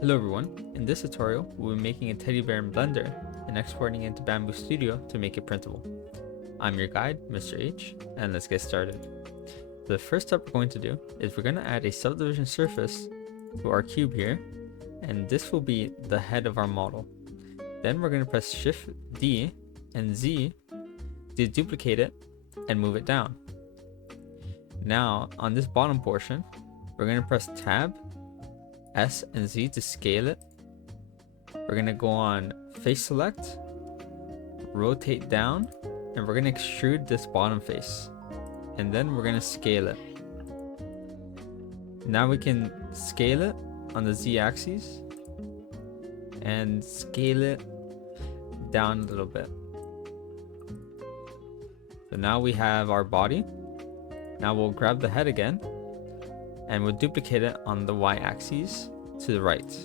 Hello everyone, in this tutorial we'll be making a teddy bear in Blender and exporting it into Bambu Studio to make it printable. I'm your guide, Mr. H, and let's get started. The first step we're going to do is we're going to add a subdivision surface to our cube here, and this will be the head of our model. Then we're going to press Shift D and Z to duplicate it and move it down. Now on this bottom portion, we're going to press Tab, S and Z to scale it. We're going to go on face select, rotate down, and we're going to extrude this bottom face. And then we're going to scale it. Now we can scale it on the Z axis and scale it down a little bit. So now we have our body. Now we'll grab the head again and we'll duplicate it on the Y axis to the right.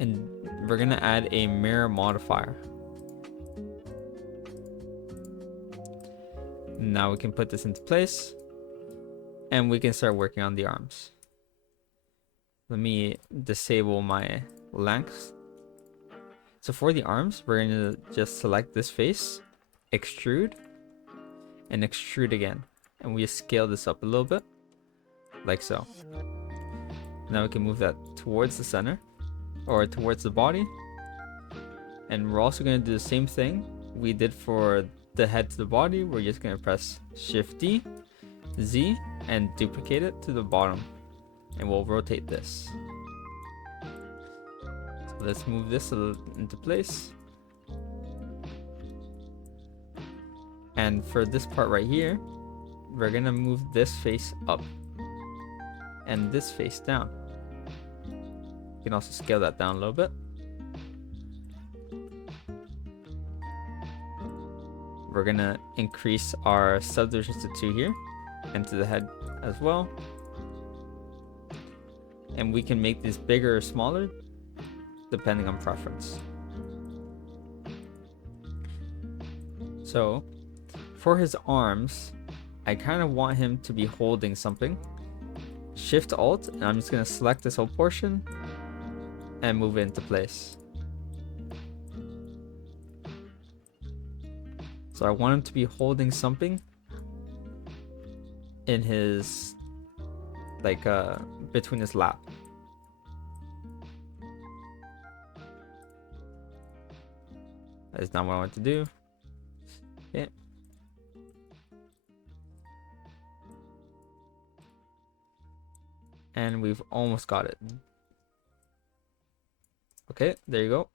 And we're going to add a mirror modifier. Now we can put this into place and we can start working on the arms. Let me disable my length. So for the arms, we're going to just select this face, extrude, and extrude again. And we scale this up a little bit, like so. Now we can move that towards the center, or towards the body. And we're also going to do the same thing we did for the head to the body. We're just going to press Shift D, Z, and duplicate it to the bottom. And we'll rotate this. So let's move this into place. And for this part right here, we're going to move this face up and this face down. You can also scale that down a little bit. We're going to increase our subdivisions to 2 here and to the head as well. And we can make this bigger or smaller depending on preference. So for his arms, I kind of want him to be holding something. Shift Alt, and I'm just going to select this whole portion and move it into place. So I want him to be holding something in his, like, between his lap. That is not what I want to do. Okay. And we've almost got it. Okay, there you go.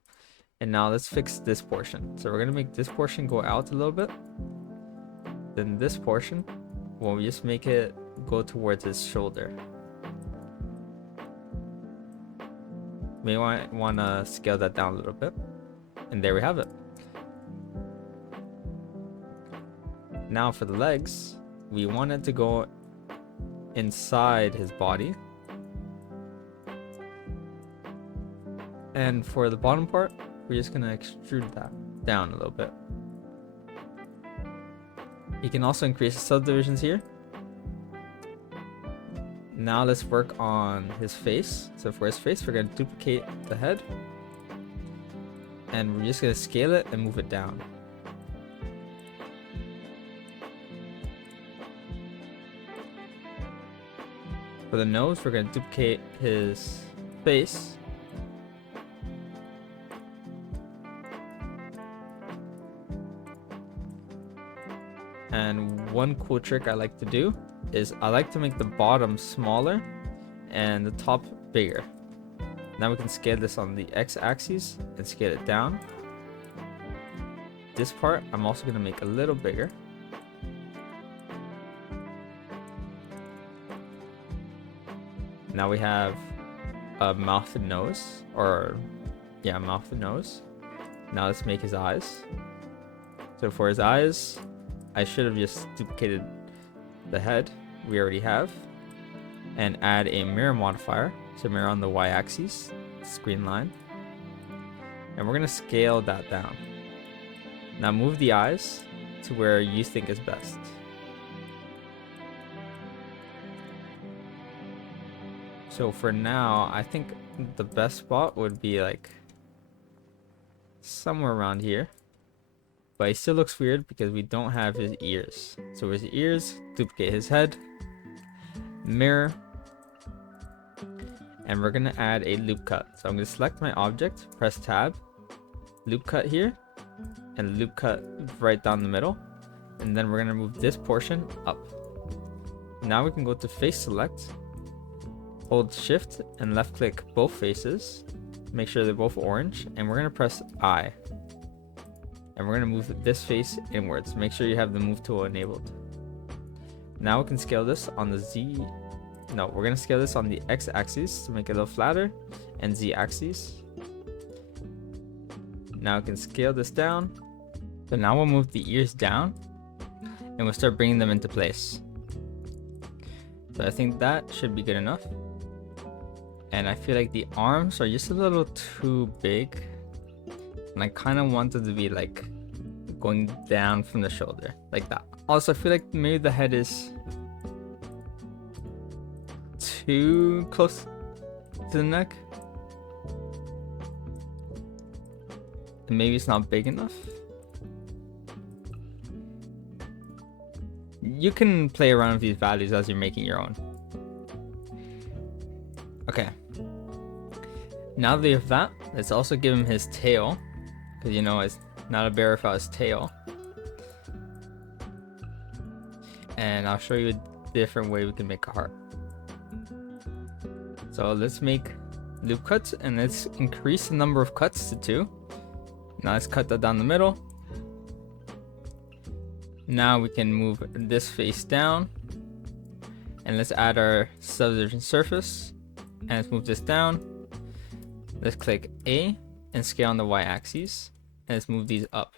And now let's fix this portion. So we're gonna make this portion go out a little bit. Then this portion, we'll just make it go towards his shoulder. May want to scale that down a little bit. And there we have it. Now for the legs, we want it to go inside his body. And for the bottom part, we're just going to extrude that down a little bit. You can also increase the subdivisions here. Now let's work on his face. So for his face, we're going to duplicate the head. And we're just going to scale it and move it down. For the nose, we're going to duplicate his face. And one cool trick I like to do is I like to make the bottom smaller and the top bigger. Now we can scale this on the x-axis and scale it down. This part I'm also going to make a little bigger. Now we have a mouth and nose, or yeah, mouth and nose. Now let's make his eyes. So for his eyes, I should have just duplicated the head we already have and add a mirror modifier to mirror on the y-axis, screen line. And we're going to scale that down. Now move the eyes to where you think is best. So for now, I think the best spot would be like somewhere around here. But he still looks weird because we don't have his ears. So his ears, duplicate his head, mirror, and we're gonna add a loop cut. So I'm gonna select my object, press tab, loop cut here, and loop cut right down the middle. And then we're gonna move this portion up. Now we can go to face select, hold shift and left click both faces, make sure they're both orange, and we're gonna press I. And we're gonna move this face inwards. Make sure you have the move tool enabled. Now we can scale this on the we're gonna scale this on the X axis to make it a little flatter, and Z axis. Now we can scale this down. So now we'll move the ears down and we'll start bringing them into place. So I think that should be good enough. And I feel like the arms are just a little too big. And I kind of want it to be like going down from the shoulder, like that. Also, I feel like maybe the head is too close to the neck. And maybe it's not big enough. You can play around with these values as you're making your own. Okay. Now that we have that, let's also give him his tail. Because you know, it's not a bear without his tail. And I'll show you a different way we can make a heart. So let's make loop cuts and let's increase the number of cuts to 2. Now let's cut that down the middle. Now we can move this face down. And let's add our subdivision surface. And let's move this down. Let's click A and scale on the Y axis. And let's move these up.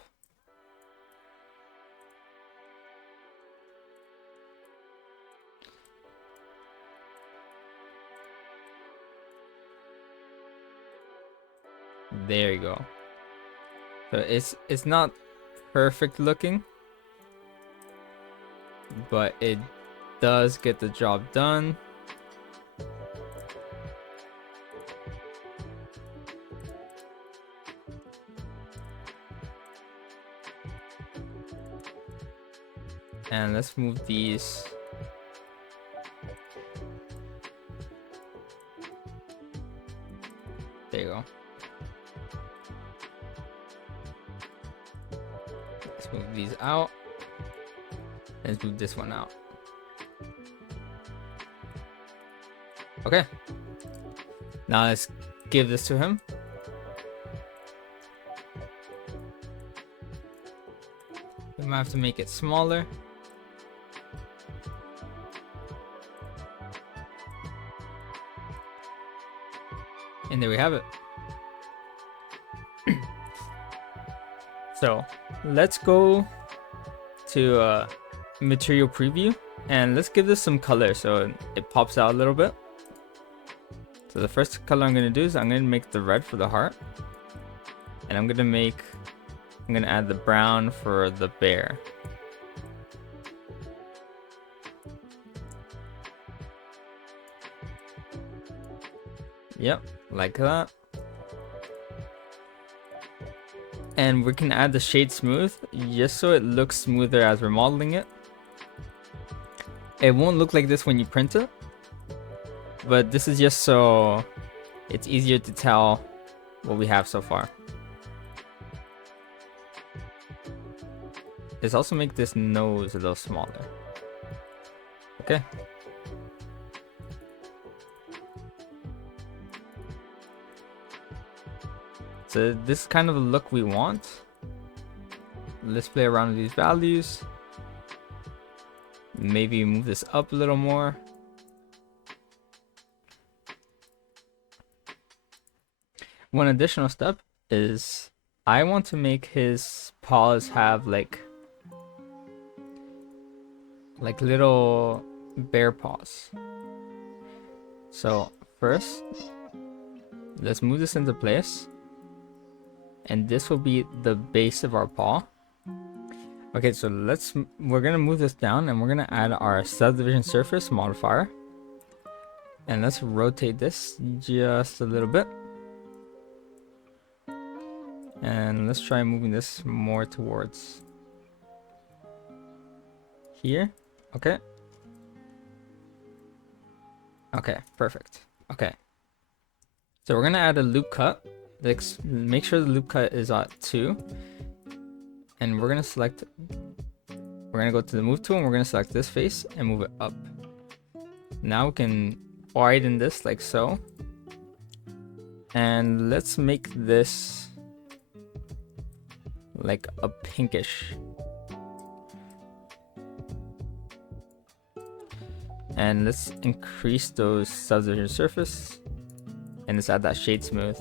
There you go. So it's not perfect looking, but it does get the job done. And let's move these. There you go. Let's move these out. Let's move this one out. Okay. Now let's give this to him. We might have to make it smaller. And there we have it. So let's go to material preview and let's give this some color so it pops out a little bit. So the first color I'm going to do is I'm going to make the red for the heart. And I'm going to add the brown for the bear. Yep, like that. And we can add the shade smooth just so it looks smoother as we're modeling it. It won't look like this when you print it, but this is just so it's easier to tell what we have so far. Let's also make this nose a little smaller. Okay. So this is kind of the look we want. Let's play around with these values. Maybe move this up a little more. One additional step is I want to make his paws have like little bear paws. So first, let's move this into place. And this will be the base of our paw. Okay, so we're gonna move this down and we're gonna add our subdivision surface modifier. And let's rotate this just a little bit. And let's try moving this more towards here. Okay. Okay, perfect. Okay. So we're gonna add a loop cut. Make sure the loop cut is at 2. And we're gonna go to the move tool and we're gonna select this face and move it up. Now we can widen this like so. And let's make this like a pinkish. And let's increase those subdivision surface. And let's add that shade smooth.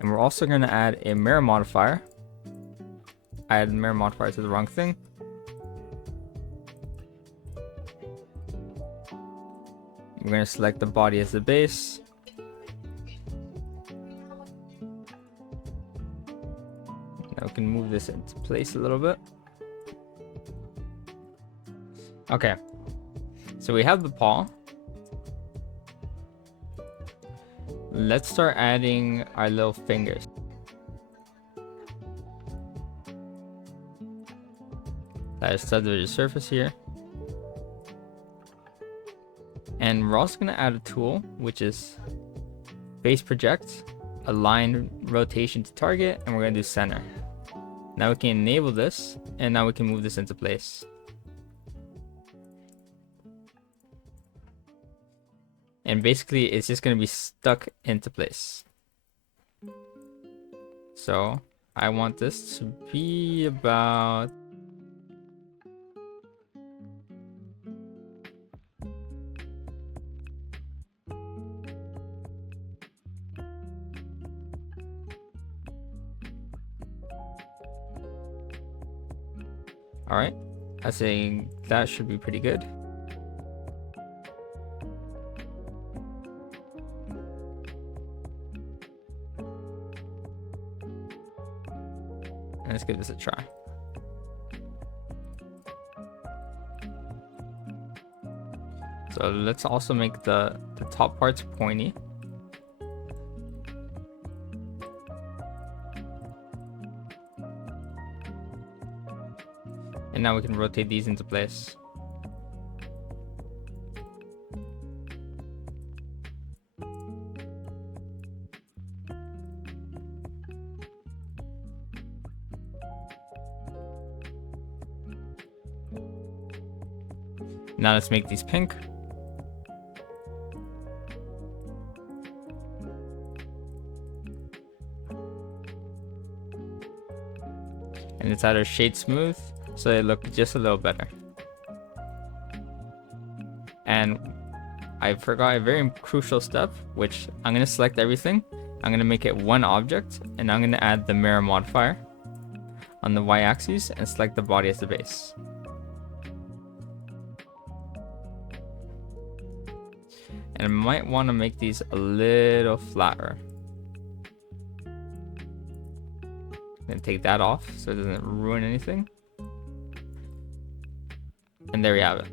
And we're also going to add a mirror modifier. I added the mirror modifier to the wrong thing. We're going to select the body as the base. Now we can move this into place a little bit. Okay. So we have the paw. Let's start adding our little fingers. That is subdivision surface here. And we're also going to add a tool, which is face project, align rotation to target, and we're going to do center. Now we can enable this, and now we can move this into place. And basically, it's just going to be stuck into place. So I want this to be about... Alright, I think that should be pretty good. And let's give this a try. So let's also make the top parts pointy. And now we can rotate these into place. Now let's make these pink. And let's add our shade smooth so they look just a little better. And I forgot a very crucial step, which I'm going to select everything. I'm going to make it one object, and I'm going to add the mirror modifier on the y-axis and select the body as the base. And I might want to make these a little flatter. Then take that off so it doesn't ruin anything. And there we have it.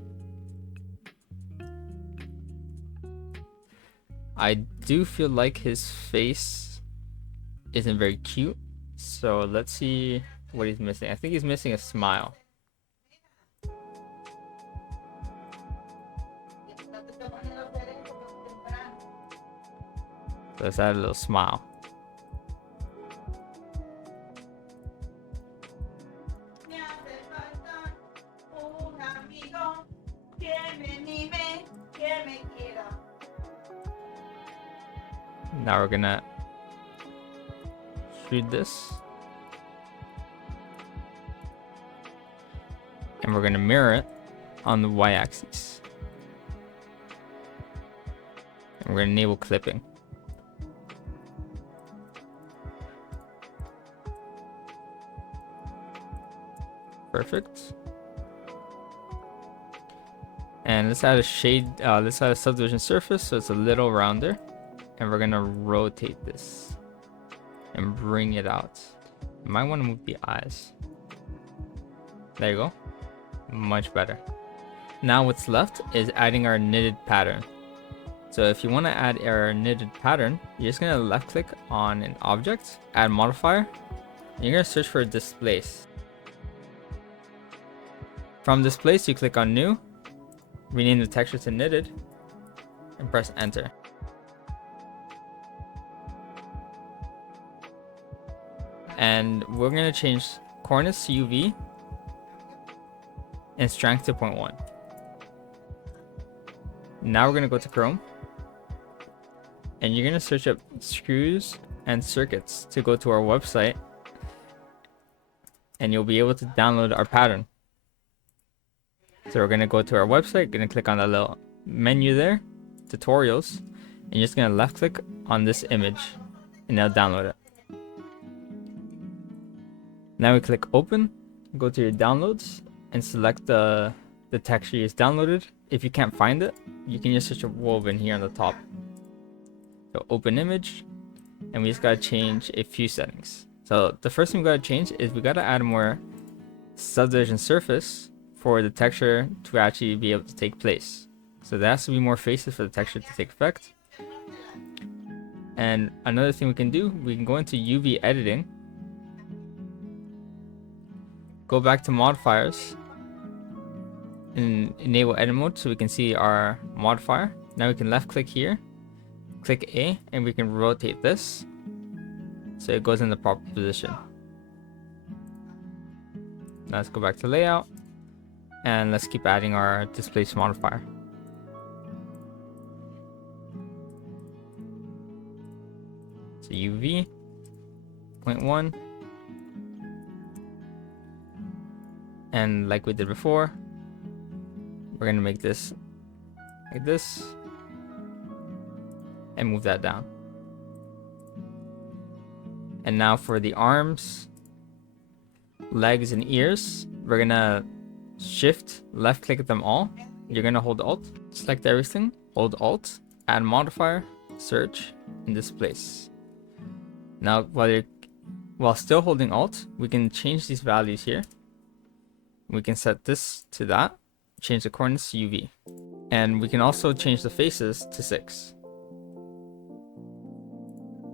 I do feel like his face isn't very cute. So let's see what he's missing. I think he's missing a smile. So let's add a little smile. Now we're gonna shoot this. And we're gonna mirror it on the y-axis. And we're gonna enable clipping. Perfect. And let's add a shade, let's add a subdivision surface so it's a little rounder. And we're gonna rotate this and bring it out. You might want to move the eyes. There you go. Much better. Now what's left is adding our knitted pattern. So if you want to add our knitted pattern, you're just going to left click on an object, add modifier, and you're going to search for displace. From displace, you click on new, rename the texture to knitted, and press enter. And we're going to change coordinates to UV and strength to 0.1. Now we're going to go to Chrome, and you're going to search up screws and circuits to go to our website, and you'll be able to download our pattern. So we're going to go to our website, going to click on that little menu there, tutorials, and you're just going to left click on this image, and now download it. Now we click open, go to your downloads, and select the texture you just downloaded. If you can't find it, you can just search up woven here on the top. So open image, and we just gotta change a few settings. So the first thing we gotta change is we gotta add a more subdivision surface for the texture to actually be able to take place. So there has to be more faces for the texture to take effect. And another thing we can do, we can go into UV editing, go back to modifiers, and enable edit mode so we can see our modifier. Now we can left click here, click A, and we can rotate this so it goes in the proper position. Now let's go back to layout, and let's keep adding our displace modifier. So UV 0.1, and like we did before, we're gonna make this like this and move that down. And now for the arms, legs, and ears, we're gonna shift left click at them all. You're gonna hold alt, select everything, hold alt, add modifier, search, and displace. Now while still holding alt, we can change these values here. We can set this to that, change the coordinates to UV, and we can also change the faces to 6.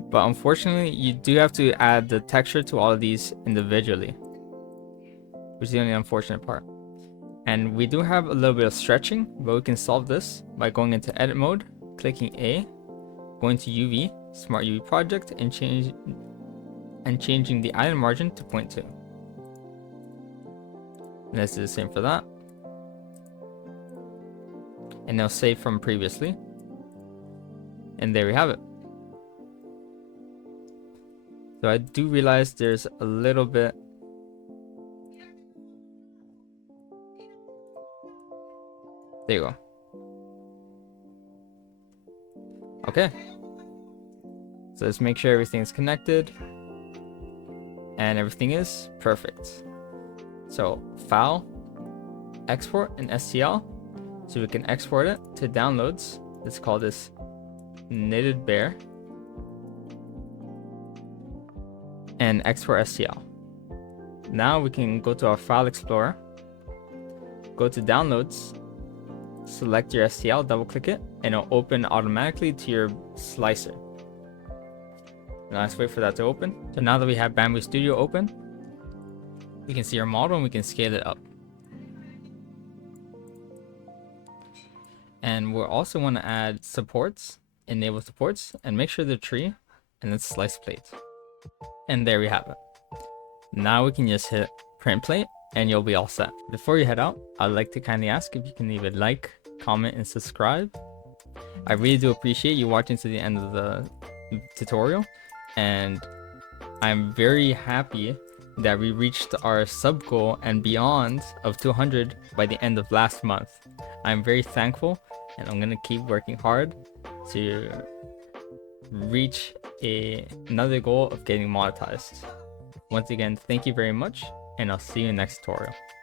But unfortunately, you do have to add the texture to all of these individually, which is the only unfortunate part. And we do have a little bit of stretching, but we can solve this by going into edit mode, clicking A, going to UV, Smart UV Project, and changing the island margin to 0.2. And let's do the same for that. And now save from previously. And there we have it. So I do realize there's a little bit there you go. Okay. So let's make sure everything is connected. And everything is perfect. So file, export, and STL. So we can export it to downloads. Let's call this knitted bear. And export STL. Now we can go to our file explorer, go to downloads, select your STL, double click it, and it'll open automatically to your slicer. Now let's wait for that to open. So now that we have Bambu Studio open, we can see our model and we can scale it up. And we'll also want to add supports, enable supports, and make sure they're tree, and then slice plate. And there we have it. Now we can just hit print plate and you'll be all set. Before you head out, I'd like to kindly ask if you can leave a like, comment, and subscribe. I really do appreciate you watching to the end of the tutorial, and I'm very happy that we reached our sub goal and beyond of 200 by the end of last month. I'm very thankful, and I'm gonna keep working hard to reach another goal of getting monetized. Once again, thank you very much, and I'll see you in the next tutorial.